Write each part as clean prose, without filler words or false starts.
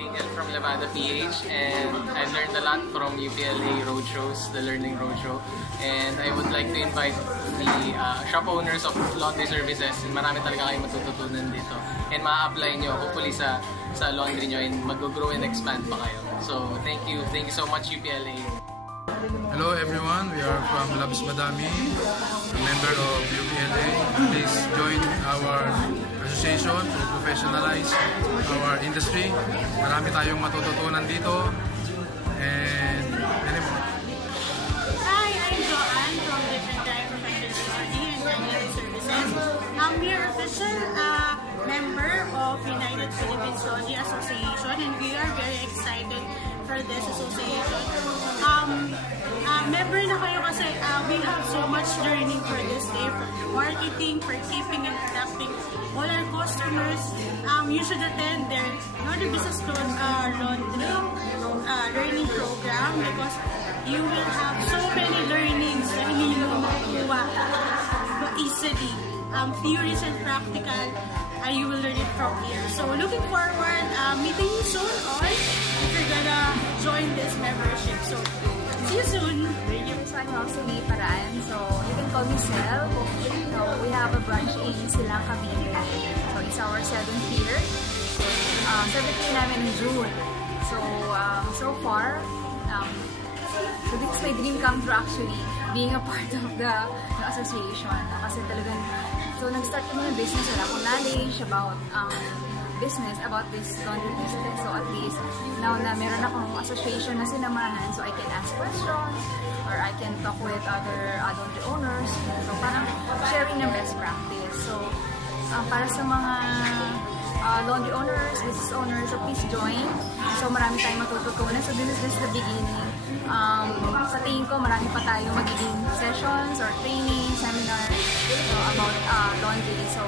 Daniel from Levada PH, and I learned a lot from UPLA roadshows, the Learning Roadshow. And I would like to invite the shop owners of laundry services. Marami talaga kayong matututunan dito. And ma-apply nyo hopefully sa laundry nyo, and mag-grow and expand pa kayo. So thank you so much UPLA. Hello everyone, we are from Labs Madami, a member of UPLA. Please join our association to professionalize our industry. Marami tayong matututunan dito. And anymore. Hi, I'm Joanne from Different Time Professional and Manual Services. We are official member of United Philippines Laundry Association, and we are very excited for this association. Member na kayo kasi we have so much learning for this day, from marketing, for keeping and conducting all our customers. You should attend their Laundry Business Laundry learning program, because you will have so many learnings na hindi mo makuha easily. Theories and practical, you will learn it from here. So looking forward meeting you soon all if you're gonna join this membership. So see you soon. So I'm Rosalie Paraan. So you can call me Sel. So we have a branch in Silang, Cavite. So it's our 7th year. 7th year namin in June. So so far, so this is my dream come true actually, being a part of the association. Kasi talagang, so nag-start kami ng business, wala akong knowledge about business, about this laundry business. So at least, now na meron akong association na sinamahan, so I can ask questions, or I can talk with other laundry owners. So parang sharing ng best practice. So para sa mga laundry owners, business owners, so please join. So marami tayong matututunan. So this is just the beginning. Sa tingin ko, marami pa tayong magiging sessions or training, seminar about laundry. So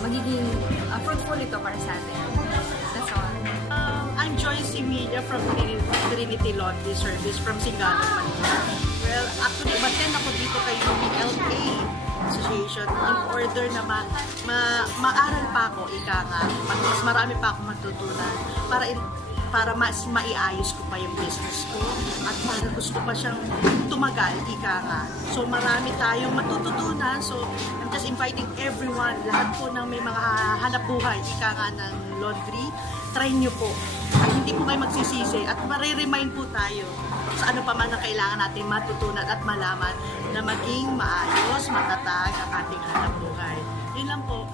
magiging fruitful ito para sa atin. That's all. I'm Joyce Emilia from Trinity Laundry Service from Singano, Manila. Well, actually, attend ako dito kay UPLA Association in order na maaral pa ako, ika nga, mas marami pa ako matutunan para mas maiayos ko pa yung business ko, at para gusto pa siyang tumagal, ika nga. So marami tayong matututunan. So I'm just inviting everyone, lahat po ng may mga hanap buhay, ika nga, ng laundry, try nyo po. At hindi po kayo magsisisi, at mariremind po tayo sa ano pa man ang kailangan natin matutunan at malaman na maging maayos, matatag ang ating hanap buhay. Yun lang po.